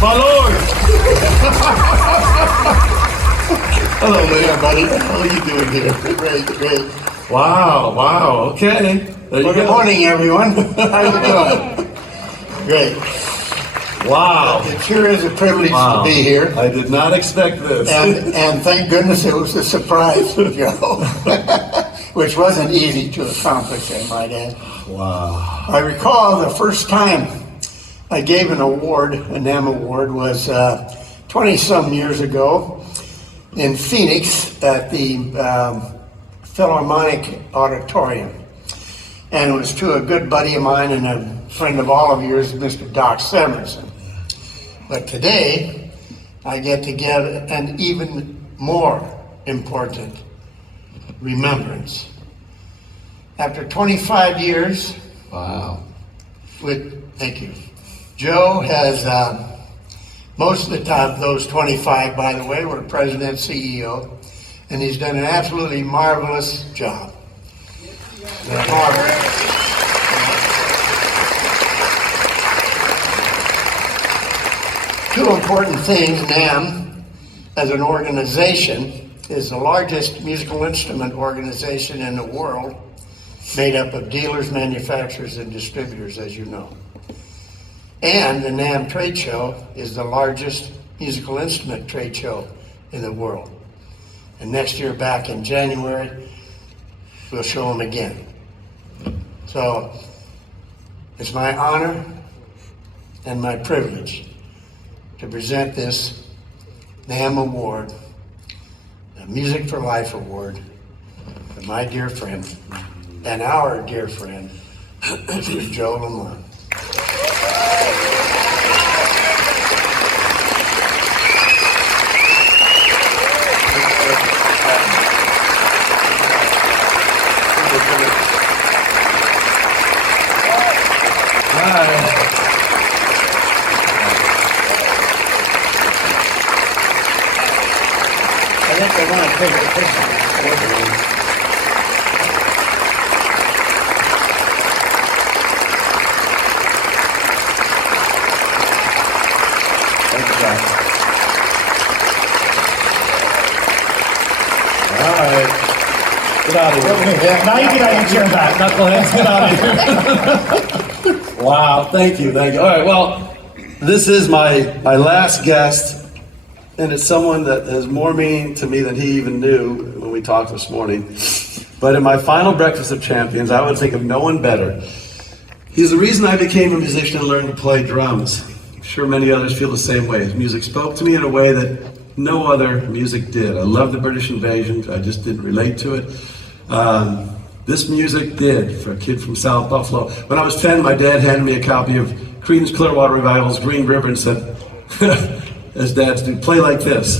My Lord! Hello there, buddy. How are you doing here? Great, great. Wow, okay. There you Well, good go. morning, everyone. How you doing? Great. Wow. It sure is a privilege to be here. I did not expect this. And thank goodness it was a surprise, Joe, which wasn't easy to accomplish, I might add. Wow. I recall the first time I gave an award, a Namm Award, was 20-some years ago in Phoenix at the Philharmonic Auditorium. And it was to a good buddy of mine and a friend of all of yours, Mr. Doc Semerson. But today, I get to give an even more important remembrance. After 25 years, Wow. thank you. Joe has, most of the time, those 25, by the way, were President CEO, and he's done an absolutely marvelous job. Marvelous. Two important things. Namm, as an organization, is the largest musical instrument organization in the world, made up of dealers, manufacturers, and distributors, as you know. And the Namm Trade Show is the largest musical instrument trade show in the world. And next year, back in January, we'll show them again. So it's my honor and my privilege to present this Namm Award, a Music for Life Award, to my dear friend and our dear friend, Mr. Joe Lamond. I think I want to take a picture. Thank you, guys. All right. Get out of here. Now you get out of your chair back, knuckleheads. Get out of here. Wow, thank you. All right, well, this is my last guest, and it's someone that has more meaning to me than he even knew when we talked this morning. But in my final Breakfast of Champions, I would think of no one better. He's the reason I became a musician and learned to play drums. I'm sure many others feel the same way. His music spoke to me in a way that no other music did. I love the British invasion. I just didn't relate to it. This music did for a kid from South Buffalo. When I was 10, my dad handed me a copy of Creedence Clearwater Revival's Green River and said, as dads do, play like this.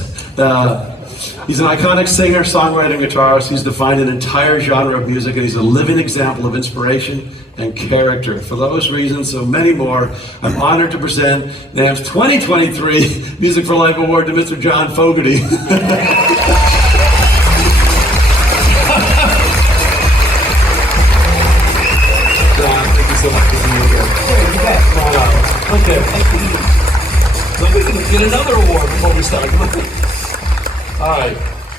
He's an iconic singer, songwriter, and guitarist. He's defined an entire genre of music, and he's a living example of inspiration and character. For those reasons, so many more, I'm honored to present Namm's 2023 Music for Life Award to Mr. John Fogerty. Thank you so much for being here. Okay. Let me get another award before we start. All right.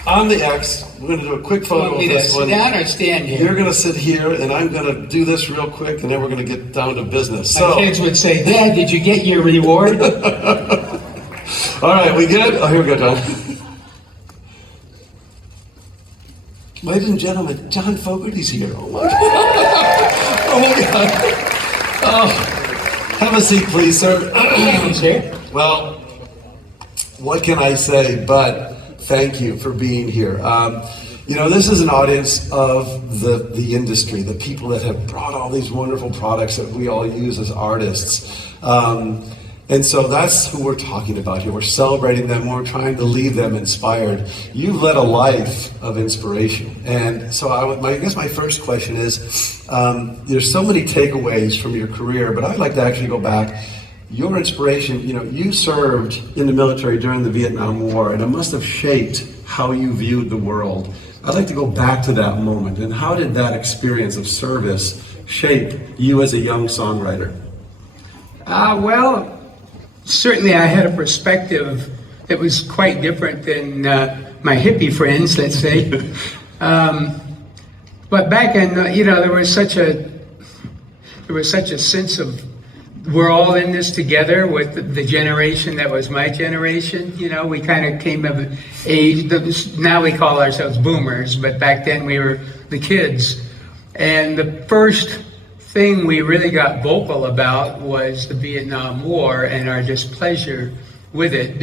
On the X, we're going to do a quick photo of this one. Sit down or stand here? You're going to sit here, and I'm going to do this real quick, and then we're going to get down to business. My kids would say, Dad, did you get your reward? All right, we good? Oh, here we go, John. Ladies and gentlemen, John Fogerty's here. Oh, my God. Oh, my God. Oh, have a seat, please, sir. Thanks, sir. Well, what can I say but thank you for being here. You know, this is an audience of the industry, the people that have brought all these wonderful products that we all use as artists. And so that's who we're talking about here. We're celebrating them. We're trying to leave them inspired. You've led a life of inspiration. And so I guess my first question is, there's so many takeaways from your career, but I'd like to actually go back. Your inspiration, you know, you served in the military during the Vietnam War, and it must have shaped how you viewed the world. I'd like to go back to that moment, and how did that experience of service shape you as a young songwriter? Well, certainly I had a perspective that was quite different than my hippie friends, let's say. But back in, there was such a sense of we're all in this together with the generation that was my generation. We kind of came of age. Now we call ourselves boomers, but back then we were the kids. And the first thing we really got vocal about was the Vietnam War and our displeasure with it.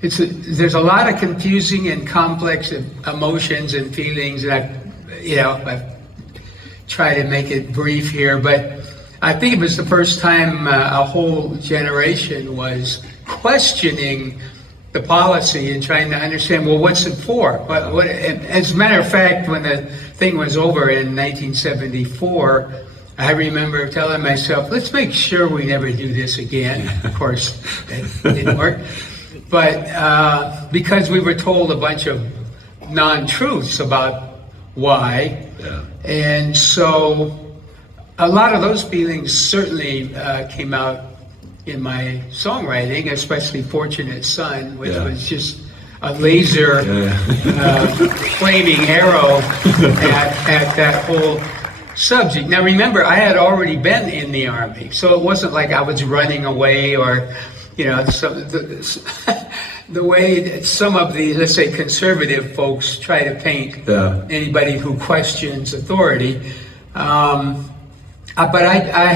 There's a lot of confusing and complex emotions and feelings, and I've tried to make it brief here, but I think it was the first time a whole generation was questioning the policy and trying to understand, well, what's it for? What, as a matter of fact, when the thing was over in 1974, I remember telling myself, let's make sure we never do this again. Of course, it didn't work. But because we were told a bunch of non-truths about why. Yeah. And so a lot of those feelings certainly came out in my songwriting, especially Fortunate Son, which was just a laser flaming arrow at that whole subject. Now remember, I had already been in the Army, so it wasn't like I was running away or, the way that some of the, let's say, conservative folks try to paint anybody who questions authority. But I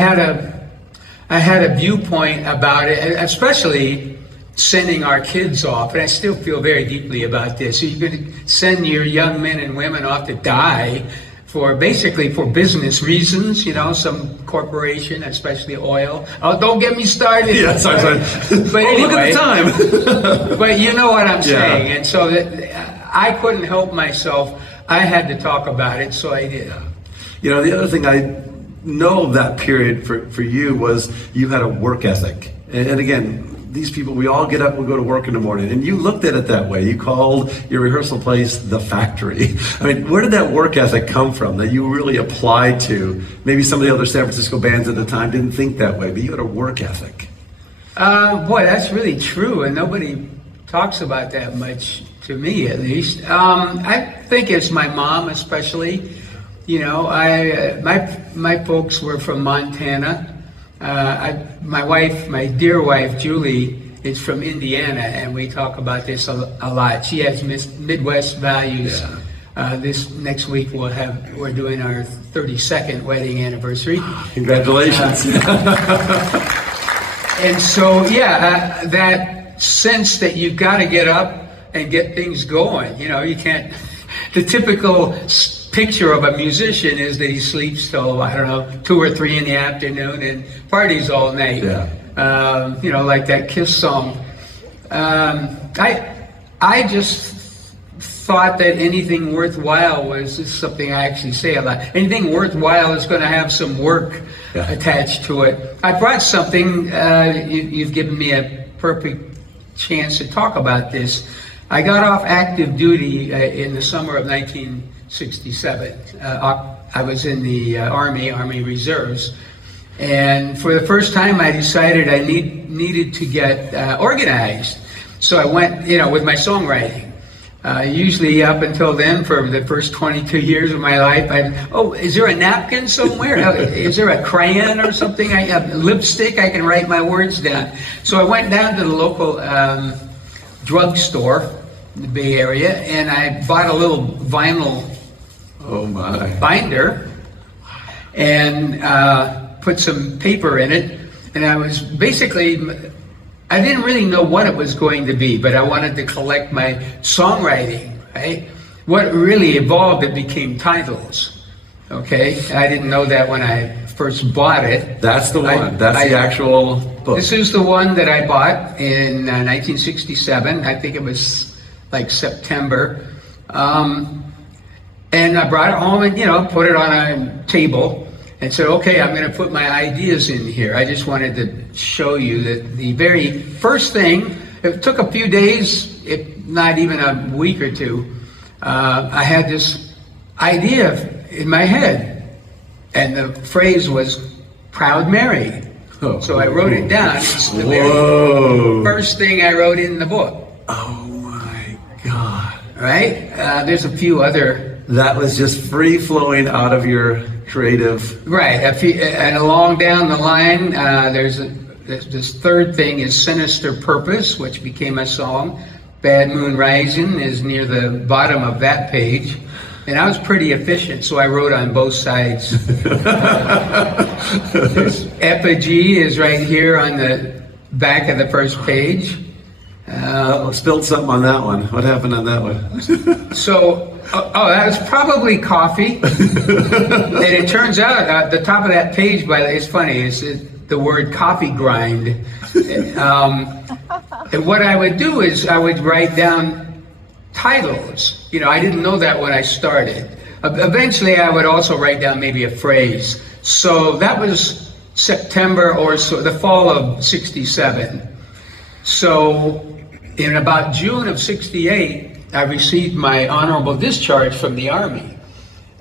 had a viewpoint about it, especially sending our kids off, and I still feel very deeply about this. So you're going to send your young men and women off to die for business reasons, some corporation, especially oil. Oh, don't get me started. Yeah, sorry. But anyway, look at the time. But you know what I'm saying. And so I couldn't help myself. I had to talk about it, so I did. The other thing I know that period for you was you had a work ethic. And again, these people, we all get up and go to work in the morning, and you looked at it that way. You called your rehearsal place the factory. I mean, where did that work ethic come from that you really applied to? Maybe some of the other San Francisco bands at the time didn't think that way, but you had a work ethic. Boy, that's really true, and nobody talks about that much, to me at least. I think it's my mom especially. My folks were from Montana. My dear wife, Julie, is from Indiana, and we talk about this a lot. She has Midwest values. This next week we're doing our 32nd wedding anniversary. Congratulations. And so, that sense that you've got to get up and get things going. You can't, the typical picture of a musician is that he sleeps till 2 or 3 in the afternoon and parties all night. Like that Kiss song. I just thought that anything worthwhile was something I actually say a lot. Anything worthwhile is going to have some work attached to it. I brought something. You've given me a perfect chance to talk about this. I got off active duty in the summer of 1967. I was in the Army Reserves, and for the first time I decided I needed to get organized. So I went, with my songwriting. Usually up until then, for the first 22 years of my life, is there a napkin somewhere? Is there a crayon or something? I have lipstick, I can write my words down. So I went down to the local drugstore in the Bay Area, and I bought a little vinyl binder and put some paper in it, and I was I didn't really know what it was going to be, but I wanted to collect my songwriting, right? What really evolved, it became titles, okay? I didn't know that when I first bought it. That's the one. That's the actual book. This is the one that I bought in 1967. I think it was like September. And I brought it home and, put it on a table and said, okay, I'm going to put my ideas in here. I just wanted to show you that the very first thing, it took a few days, if not even a week or two, I had this idea in my head. And the phrase was, Proud Mary. So I wrote it down. It's the very Whoa. first thing I wrote in the book. Oh my God. Right? There's a few other. That was just free flowing out of your creative. Right. And along down the line, there's this third thing is Sinister Purpose, which became a song. Bad Moon Rising is near the bottom of that page. And I was pretty efficient, so I wrote on both sides. There's Effigy is right here on the back of the first page. Spilled something on that one. What happened on that one? That was probably coffee. And it turns out at the top of that page, it's funny, it's the word coffee grind. And what I would do is I would write down titles. I didn't know that when I started. Eventually, I would also write down maybe a phrase. So that was September or so, the fall of '67. So in about June of '68, I received my honorable discharge from the Army.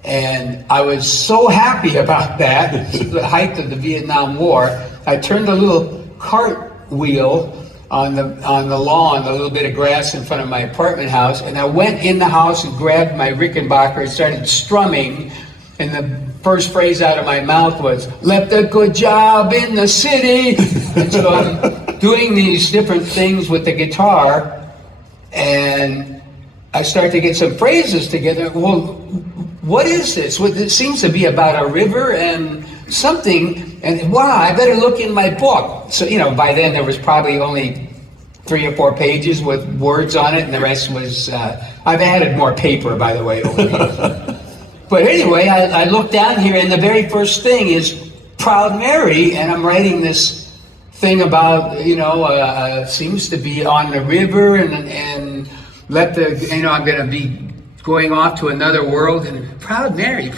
And I was so happy about that. At the height of the Vietnam War, I turned a little cartwheel on the lawn, a little bit of grass in front of my apartment house, and I went in the house and grabbed my Rickenbacker and started strumming, and the first phrase out of my mouth was, "Left a good job in the city." And so I'm doing these different things with the guitar, and I start to get some phrases together. Well, what is this? Well, it seems to be about a river and something, and wow, I better look in my book. So, by then there was probably only 3 or 4 pages with words on it, and the rest was, I've added more paper, by the way, over the years. But anyway, I look down here, and the very first thing is Proud Mary, and I'm writing this thing about, seems to be on the river, and I'm going to be going off to another world, and Proud Mary.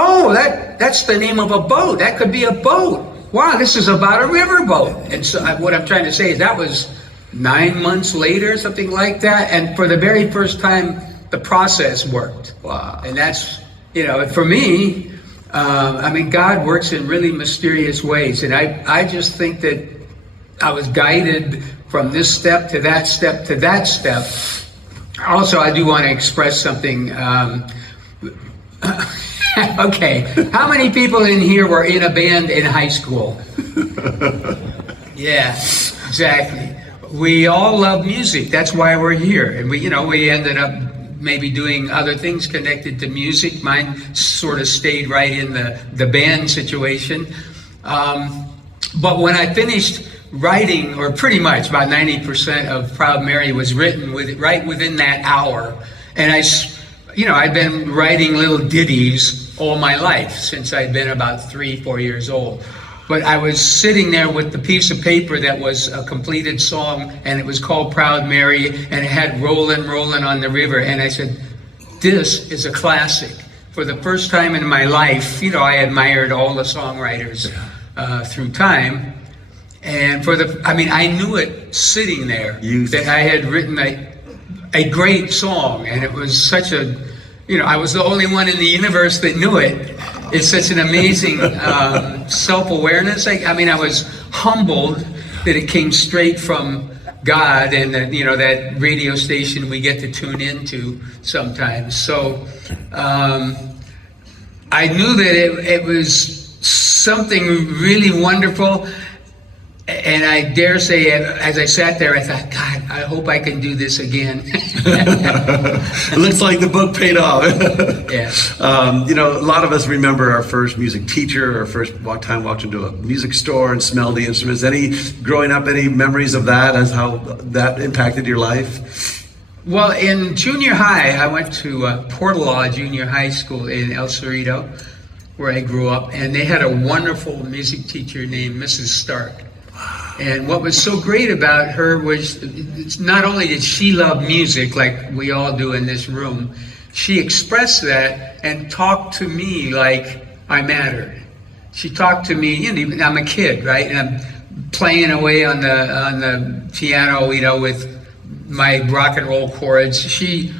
Oh, that's the name of a boat. That could be a boat. Wow, this is about a riverboat. And so what I'm trying to say is that was 9 months later, something like that. And for the very first time, the process worked. Wow. And that's, for me, God works in really mysterious ways. And I just think that I was guided from this step to that step to that step. Also, I do want to express something. Okay, how many people in here were in a band in high school? Yeah, exactly. We all love music. That's why we're here. And we ended up maybe doing other things connected to music. Mine sort of stayed right in the band situation. But when I finished writing, or pretty much about 90% of Proud Mary was written right within that hour. And I'd been writing little ditties all my life since I'd been about 3-4 years old. But I was sitting there with the piece of paper that was a completed song, and it was called Proud Mary, and it had Rollin', Rollin' on the River. And I said, this is a classic. For the first time in my life, I admired all the songwriters through time. And I knew it sitting there, that I had written a great song, and it was such I was the only one in the universe that knew it. It's such an amazing self-awareness. I was humbled that it came straight from God, and that that radio station we get to tune into sometimes. So I knew that it was something really wonderful. And I dare say, as I sat there, I thought, God, I hope I can do this again. It looks like the book paid off. Yeah. A lot of us remember our first music teacher, our first time walked into a music store and smelled the instruments. Growing up, any memories of that, as how that impacted your life? Well, in junior high, I went to Portalaw Junior High School in El Cerrito, where I grew up, and they had a wonderful music teacher named Mrs. Stark. And what was so great about her was not only did she love music like we all do in this room, she expressed that and talked to me like I mattered. She talked to me, I'm a kid, right? And I'm playing away on the piano, with my rock and roll chords. She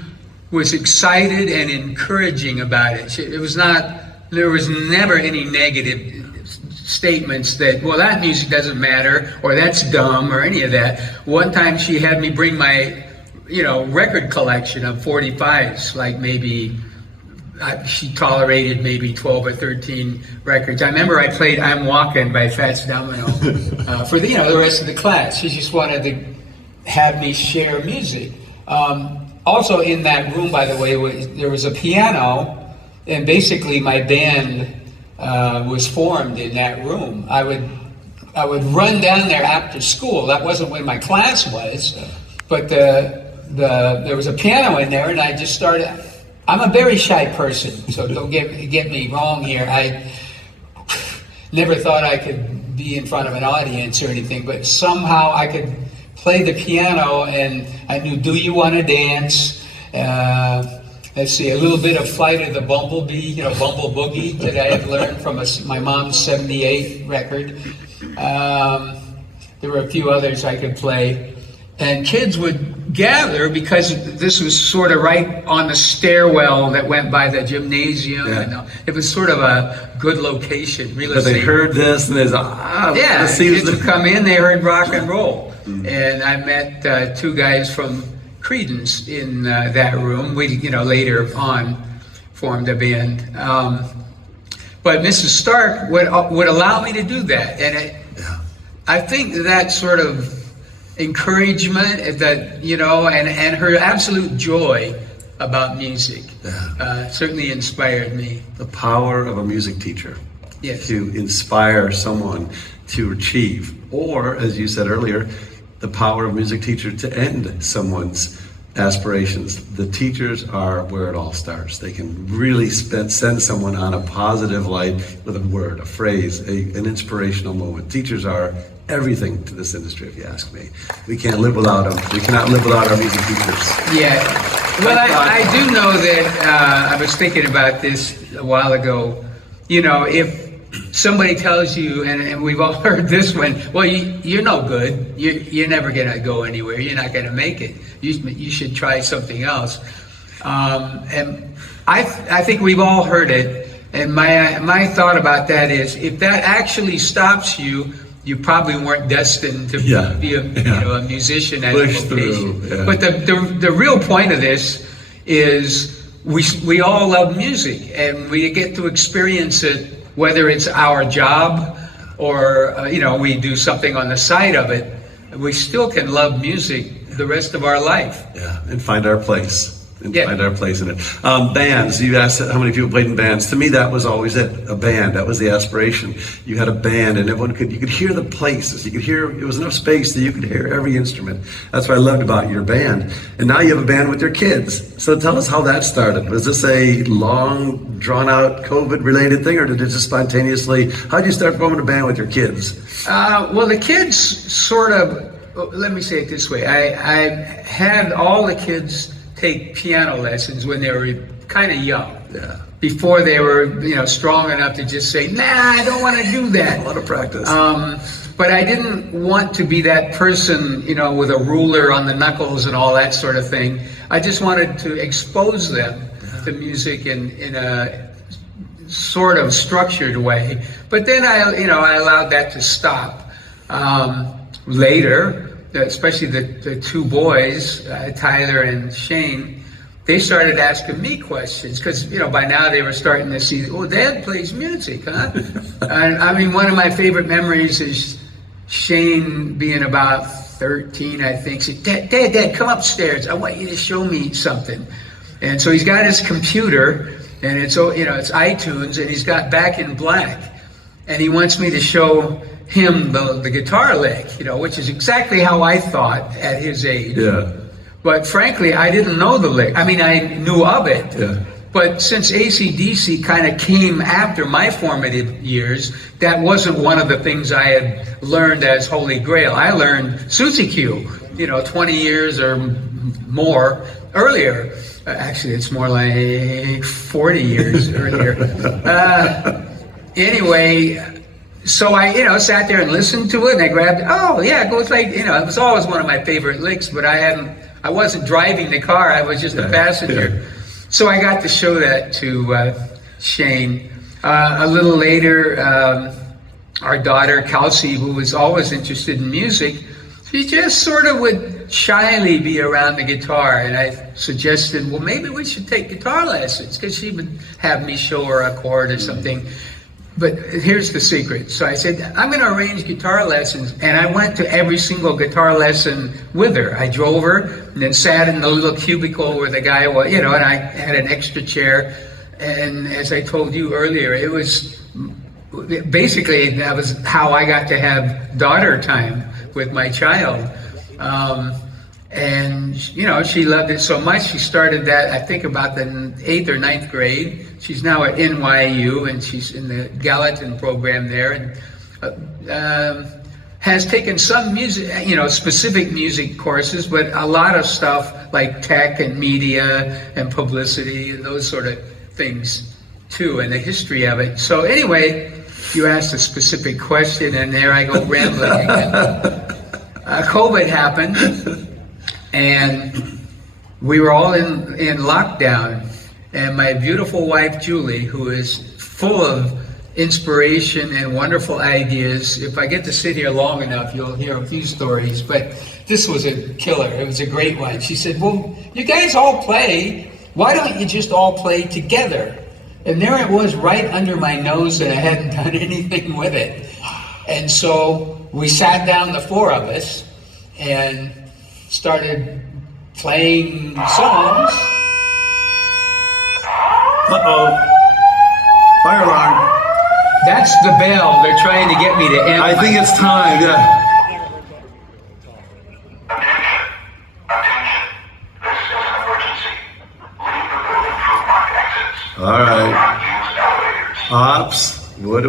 was excited and encouraging about it. There was never any negative statements that, well, that music doesn't matter, or that's dumb, or any of that. One time she had me bring my, record collection of 45s, like maybe she tolerated maybe 12 or 13 records. I remember I played "I'm Walking" by Fats Domino for the rest of the class. She just wanted to have me share music. Also in that room, by the way, there was a piano, and basically my band was formed in that room. I would run down there after school. That wasn't when my class was, but there was a piano in there, and I just started. I'm a very shy person, so don't get me wrong here. I never thought I could be in front of an audience or anything, but somehow I could play the piano, and I knew "Do You Want to Dance?" Let's see, a little bit of "Flight of the Bumblebee," Bumble Boogie, that I had learned from my mom's '78 record. There were a few others I could play. And kids would gather because this was sort of right on the stairwell that went by the gymnasium. Yeah. And it was sort of a good location, real But estate. they heard this and there's Kids would come in, they heard rock and roll. And I met two guys from Creedence in that room. We, later on formed a band. But Mrs. Stark would allow me to do that. And I think that sort of encouragement, that and her absolute joy about music certainly inspired me. The power of a music teacher. Yes. To inspire someone to achieve, or as you said earlier, the power of music teacher to end someone's aspirations. The teachers are where it all starts. They can really send someone on a positive light with a word, a phrase, an inspirational moment. Teachers are everything to this industry, if you ask me. We can't live without them. We cannot live without our music teachers. Yeah. Well, I do know that I was thinking about this a while ago. If somebody tells you, and we've all heard this one, well, you're no good. You're never going to go anywhere. You're not going to make it. You should try something else. And I think we've all heard it. And my thought about that is, if that actually stops you, you probably weren't destined to be a musician at a vocation. Yeah. But the real point of this is we all love music, and we get to experience it, whether it's our job or we do something on the side of it. We still can love music the rest of our life. Yeah, and find our place. Find our place in it. Bands, you asked how many people played in bands. To me, that was always it, a band. That was the aspiration. You had a band, and you could hear the places. You could hear, it was enough space that you could hear every instrument. That's what I loved about your band. And now you have a band with your kids. So tell us how that started. Was this a long, drawn-out, COVID-related thing, or did it just spontaneously, how did you start forming a band with your kids? Well, the kids sort of, let me say it this way. I had all the kids take piano lessons when they were kind of young. Yeah. Before they were, strong enough to just say, "Nah, I don't want to do that." A lot of practice. But I didn't want to be that person, with a ruler on the knuckles and all that sort of thing. I just wanted to expose them to music in a sort of structured way. But then I allowed that to stop. Later, especially the two boys, Tyler and Shane, they started asking me questions because, by now they were starting to see, oh, Dad plays music, huh? And one of my favorite memories is Shane being about 13, I think, said, Dad, come upstairs. I want you to show me something. And so he's got his computer, and it's iTunes, and he's got Back in Black. And he wants me to show him the guitar lick, which is exactly how I thought at his age. Yeah. But frankly, I didn't know the lick. I knew of it. Yeah. But since AC/DC kind of came after my formative years, that wasn't one of the things I had learned as Holy Grail. I learned Suzy Q, 20 years or more earlier. Actually, it's more like 40 years earlier. Anyway, so I, sat there and listened to it, and I grabbed it. Oh, yeah, it goes like, it was always one of my favorite licks, but I wasn't driving the car. I was just a passenger. Yeah. So I got to show that to Shane. A little later, our daughter Kelsey, who was always interested in music, she just sort of would shyly be around the guitar, and I suggested, well, maybe we should take guitar lessons, because she would have me show her a chord or something. But here's the secret. So I said, I'm going to arrange guitar lessons, and I went to every single guitar lesson with her. I drove her and then sat in the little cubicle where the guy was, and I had an extra chair. And as I told you earlier, it was basically, that was how I got to have daughter time with my child. And she loved it so much. She started that, I think, about the 8th or 9th grade. She's now at NYU, and she's in the Gallatin program there, and has taken some music, specific music courses, but a lot of stuff like tech and media and publicity and those sort of things too, and the history of it. So anyway, you asked a specific question, and there I go rambling again. COVID happened, and we were all in lockdown. And my beautiful wife, Julie, who is full of inspiration and wonderful ideas. If I get to sit here long enough, you'll hear a few stories, but this was a killer. It was a great one. She said, well, you guys all play. Why don't you just all play together? And there it was right under my nose that I hadn't done anything with it. And so we sat down, the four of us, and started playing songs. Uh-oh. Fire alarm. That's the bell. They're trying to get me to end. I think it's time, yeah.